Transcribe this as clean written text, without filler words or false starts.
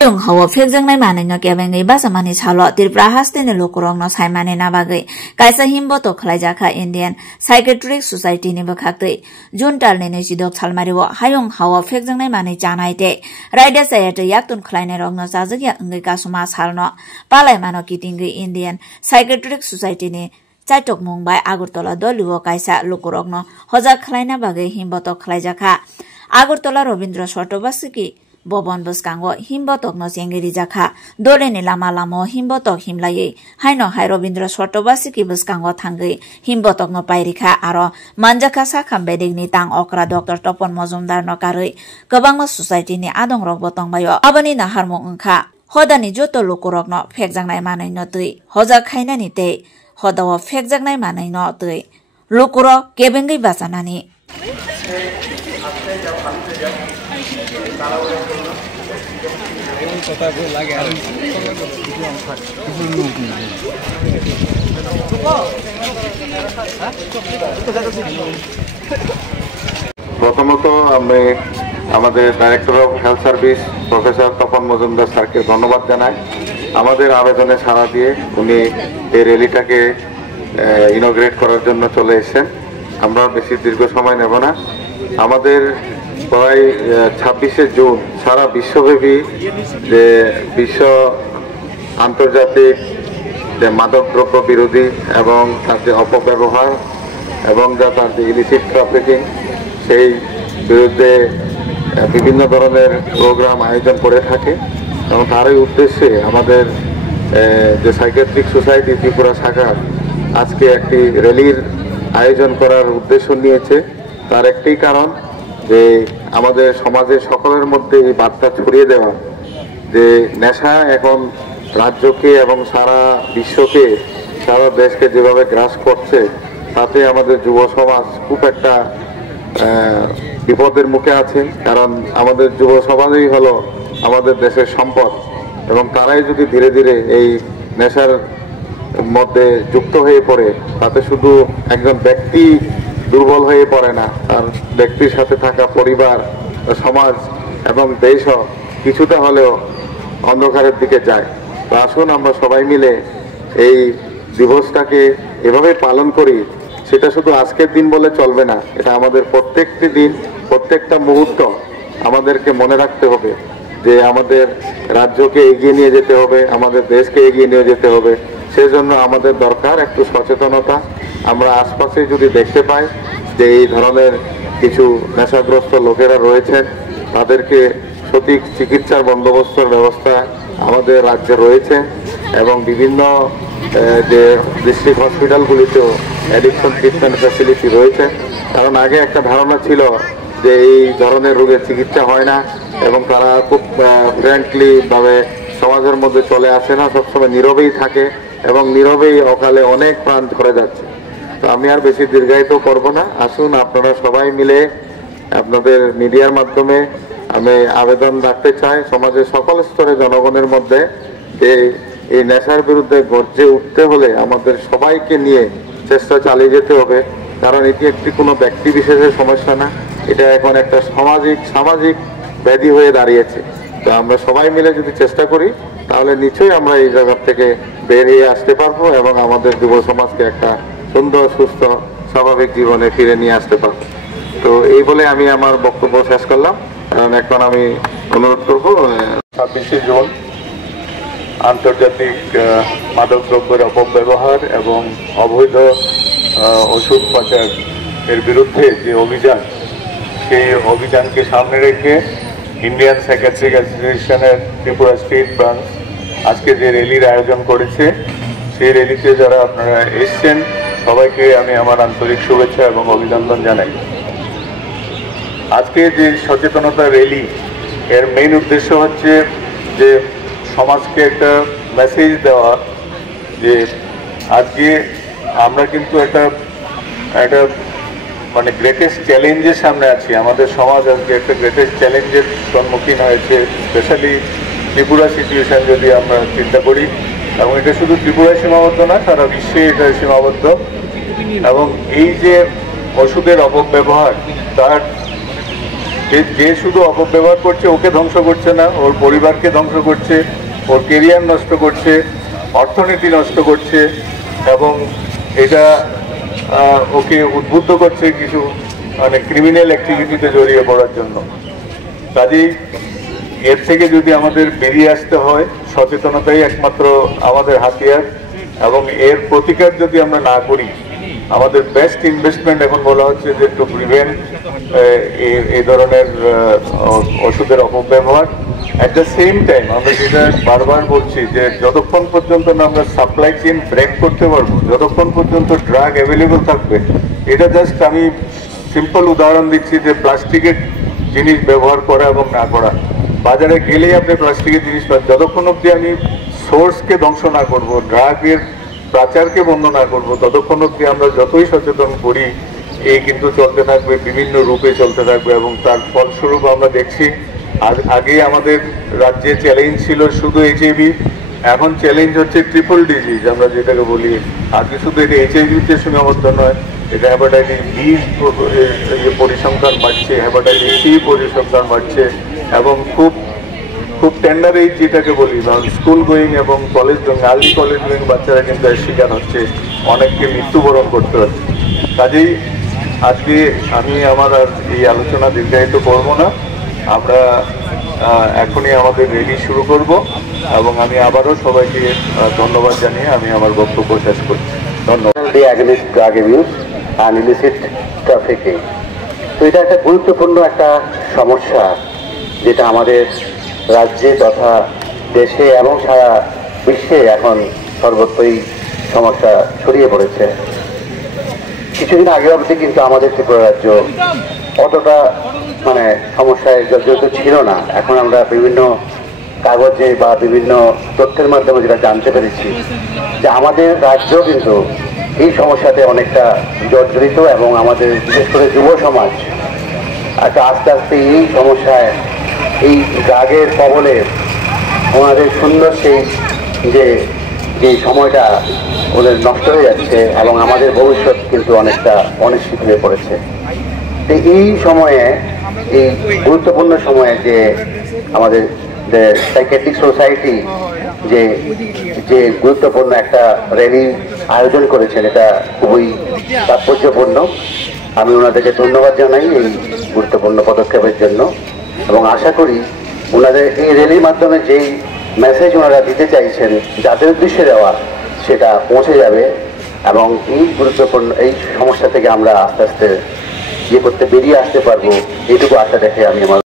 Hawa fekjangnai manai kebengai basamani chalo Tripura hasteni lokorokno saimani nabagai kaisa himboto khlaijaka Indian Psychiatric Society ni bokhaktui juntalni 26 salmario hayong hawa fekjangnai manai janaite raida sayate yaktun khlainai rokno jajagya ngai kasuma salno palaimano kitingui Indian Psychiatric Society ni Chaitok Mumbai Agartala doliwo kaisa lokorokno hojak khlaina bagai himboto khlaijaka Agartala Robindra Shortobasiki Bobon Buskango himbotok no jengeri jakha doleni lama lamo himbotok himlai haino hai Robindra Shortobasiki buskango thangai himbotok no pairikha aro manjaka sakham bedegni tang okra Dr. Topon Mojumdar no karui gobangma society ni adong rok botong bayo abani na harmo ungkha hodani joto lokorok no fekjangnai manai no tui hoja khainani te hodawo fekjangnai manai no tui lokoro kebengai basanani প্রথমত আমি আমাদের director of health service professor Tapan Majumdar স্যারকে ধন্যবাদ জানাই আমাদের আবেদনে সাড়া দিয়ে উনি এই র্যালিটাকে ইনগ্রেট করার জন্য চলে এসেছেন আমরা বেশি দীর্ঘ সময় নেব না আমাদের প্রায় 26শে জুন সারা বিশ্বব্যাপী যে বিশ্ব আন্তর্জাতিক যে মাদকদ্রব্য বিরোধী এবং তার যে অপব্যবহার এবং তার যে ইলিসিট ট্রাফিকিং সেই বিরুদ্ধে বিভিন্ন ধরনের প্রোগ্রাম আয়োজন করে থাকে এবং তারই উদ্দেশ্যে আমাদের যে সাইকিয়াট্রিক সোসাইটি ত্রিপুরা শাখা আজকে একটি র্যালির আয়োজন করার উদ্দেশ্য নিয়েছে তার একটি কারণ যে আমাদের সমাজের সকলের মধ্যে এই বার্তা ছড়িয়ে দেওয়া যে নেশা এখন রাজ্যকে এবং সারা বিশ্বকে সারা দেশকে যেভাবে গ্রাস করছে তাতে আমাদের যুব সমাজ খুব একটা বিপদের মুখে আছে কারণ আমাদের যুব সমাজই হলো আমাদের দেশের সম্পদ এবং তারাই যদি ধীরে ধীরে এই নেশার মধ্যে যুক্ত হয়ে পড়ে তাতে শুধু একজন ব্যক্তি দুর্বল হয়ে পড়ে না তার ব্যক্তির সাথে থাকা পরিবার সমাজ এবং দেশও কিছুটা হলেও অন্ধকারের দিকে যায় তো আসুন আমরা সবাই মিলে এই দিবসটাকে এভাবে পালন করি সেটা শুধু আজকের দিন বলে চলবে না এটা আমাদের প্রত্যেকটি দিন প্রত্যেকটা মুহূর্ত আমাদেরকে মনে রাখতে হবে যে আমাদের রাজ্যকে এগিয়ে নিয়ে যেতে হবে আমাদের দেশকে এগিয়ে নিয়ে যেতে হবে সেজন্য আমাদের দরকার একটু সচেতনতা আমরা আশপাশে যদি দেখতে পাই যে এই ধরনের কিছু নেশাগ্রস্ত লোকেরা রয়েছেন তাদেরকে সঠিক চিকিৎসার বন্দোবস্তের ব্যবস্থা আমাদের রাজ্যে রয়েছে এবং বিভিন্ন যে ডিস্ট্রিক্ট হসপিটালগুলিতেও অ্যাডিকশন ট্রিটমেন্ট ফ্যাসিলিটি রয়েছে কারণ আগে একটা ধারণা ছিল যে এই ধরনের রোগের চিকিৎসা হয় না এবং তারা খুব ফ্র্যাঙ্কলিভাবে সমাজের মধ্যে চলে আসে না সবসময় নীরবেই থাকে এবং নীরবেই অকালে অনেক প্রাণ ঝরে যাচ্ছে তো আমি আর বেশি দীর্ঘায়িত করব না আসুন আপনারা সবাই মিলে আপনাদের মিডিয়ার মাধ্যমে আমি আবেদন রাখতে চাই সমাজের সকল স্তরে জনগণের মধ্যে যে এই নেশার বিরুদ্ধে গর্জে উঠতে হলে আমাদের সবাইকে নিয়ে চেষ্টা চালিয়ে যেতে হবে কারণ এটি একটি কোনো ব্যক্তি বিশেষের সমস্যা না এটা এখন একটা সামাজিক ব্যাধি হয়ে দাঁড়িয়েছে তো আমরা সবাই মিলে যদি চেষ্টা করি তাহলে নিশ্চয়ই আমরা এই জায়গা থেকে বেরিয়ে আসতে পারবো এবং আমাদের যুব সমাজকে একটা সুন্দর সুস্থ স্বাভাবিক জীবনে ফিরে নিয়ে আসতে পারবো তো এই বলে আমি আমার বক্তব্য শেষ করলাম কারণ এখন আমি অনুরোধ করবো 26শে জুন আন্তর্জাতিক মাদকদ্রব্যের অপব্যবহার এবং অবৈধ ওষুধ পাচার এর বিরুদ্ধে যে অভিযান সেই অভিযানকে সামনে রেখে ইন্ডিয়ান সাইকিয়াট্রিক অ্যাসোসিয়েশনের ত্রিপুরা স্টেট ব্রাঞ্চ আজকে যে র্যালির আয়োজন করেছে সেই র্যালিতে যারা আপনারা এসছেন সবাইকে আমি আমার আন্তরিক শুভেচ্ছা এবং অভিনন্দন জানাই আজকে যে সচেতনতা র্যালি এর মেইন উদ্দেশ্য হচ্ছে যে সমাজকে একটা মেসেজ দেওয়া যে আজকে আমরা কিন্তু একটা মানে গ্রেটেস্ট চ্যালেঞ্জের সামনে আছি আমাদের সমাজ আজকে একটা গ্রেটেস্ট চ্যালেঞ্জের সম্মুখীন হয়েছে স্পেশালি ত্রিপুরা সিচুয়েশন যদি আমরা চিন্তা করি এবং এটা শুধু ত্রিপুরায় সীমাবদ্ধ না সারা বিশ্বে এটা সীমাবদ্ধ এবং এই যে ওষুধের অপব্যবহার তার যে শুধু অপব্যবহার করছে, ওকে ধ্বংস করছে না, ওর পরিবারকে ধ্বংস করছে, ওর কেরিয়ার নষ্ট করছে, অর্থনীতি নষ্ট করছে, এবং এটা ওকে উদ্বুদ্ধ করছে কিছু মানে ক্রিমিনাল অ্যাক্টিভিটিতে জড়িয়ে পড়ার জন্য। কাজেই এর থেকে যদি আমাদের বেরিয়ে আসতে হয়, সচেতনতাই একমাত্র আমাদের হাতিয়ার, এবং এর প্রতিকার যদি আমরা না করি, আমাদের বেস্ট ইনভেস্টমেন্ট এখন বলা হচ্ছে যে টু প্রিভেন্ট এই ধরনের ওষুধের অপব্যবহার। অ্যাট দ্য সেম টাইম আমরা যেটা বারবার বলছি যে যতক্ষণ পর্যন্ত না আমরা সাপ্লাই চেইন ব্রেক করতে পারবো, যতক্ষণ পর্যন্ত ড্রাগ অ্যাভেলেবল থাকবে, এটা জাস্ট আমি সিম্পল উদাহরণ দিচ্ছি যে প্লাস্টিকের জিনিস ব্যবহার করা এবং না করা। বাজারে গেলেই আপনি প্লাস্টিকের জিনিস পান। যতক্ষণ অব্দি আমি সোর্সকে ধ্বংস না করবো, ড্রাগের প্রাচারকে বন্ধ না করবো, ততক্ষণ অব্দি আমরা যতই সচেতন করি এই কিন্তু চলতে থাকবে, বিভিন্ন রূপে চলতে থাকবে। এবং তার ফলস্বরূপ আমরা দেখছি আগে আমাদের রাজ্যে চ্যালেঞ্জ ছিল শুধু এইচআইভি, এখন চ্যালেঞ্জ হচ্ছে ট্রিপল ডিজিজ আমরা যেটাকে বলি। আগে শুধু এটা এইচআইভিতে সীমাবদ্ধ নয়, এটা হেপাটাইটিস বি পরিসংখ্যান বাড়ছে, হেপাটাইটিস সি পরিসংখ্যান বাড়ছে, এবং খুব খুব টেন্ডার এইজ যেটাকে বলি, স্কুল গোয়িং এবং college going, early college going বাচ্চারা কিন্তু এর শিকার হচ্ছে, অনেককে মৃত্যুবরণ করতে হচ্ছে। কাজেই আজকে আমি আমার আর এই আলোচনা দীর্ঘায়িত করব না, আমরা এখনই আমাদের রেলি শুরু করব, এবং আমি আবারও সবাইকে ধন্যবাদ জানিয়ে আমি আমার বক্তব্য শেষ করছি। ধন্যবাদ। তো এটা একটা গুরুত্বপূর্ণ একটা সমস্যা, যেটা আমাদের রাজ্যে তথা দেশে এবং সারা বিশ্বে এখন সর্বত্রই সমস্যা ছড়িয়ে পড়েছে। কিছুদিন আগে অবধি কিন্তু আমাদের ত্রিপুরা রাজ্য অতটা মানে সমস্যায় জর্জরিত ছিল না। এখন আমরা বিভিন্ন কাগজে বা বিভিন্ন তথ্যের মাধ্যমে যেটা জানতে পেরেছি যে আমাদের রাজ্য কিন্তু এই সমস্যাতে অনেকটা জর্জরিত, এবং আমাদের বিশেষ করে যুব সমাজ একটা আস্তে আস্তে এই সমস্যায়, এই ড্রাগের কবলে ওনাদের সুন্দর সেই যে সময়টা ওদের নষ্ট হয়ে যাচ্ছে, এবং আমাদের ভবিষ্যৎ কিন্তু অনেকটা অনিশ্চিত হয়ে পড়েছে। তো এই সময়ে, এই গুরুত্বপূর্ণ সময়ে যে আমাদের সাইকিয়াট্রিক সোসাইটি যে গুরুত্বপূর্ণ একটা র্যালি আয়োজন করেছেন, এটা খুবই তাৎপর্যপূর্ণ। আমি ওনাদেরকে ধন্যবাদ জানাই এই গুরুত্বপূর্ণ পদক্ষেপের জন্য, এবং আশা করি ওনাদের এই র্যালির মাধ্যমে যেই মেসেজ ওনারা দিতে চাইছেন, যাদের উদ্দেশ্যে দেওয়া, সেটা পৌঁছে যাবে, এবং এই গুরুত্বপূর্ণ এই সমস্যা থেকে আমরা আস্তে আস্তে বেরিয়ে আসতে পারবো, এইটুকু আশা রেখে আমি আমার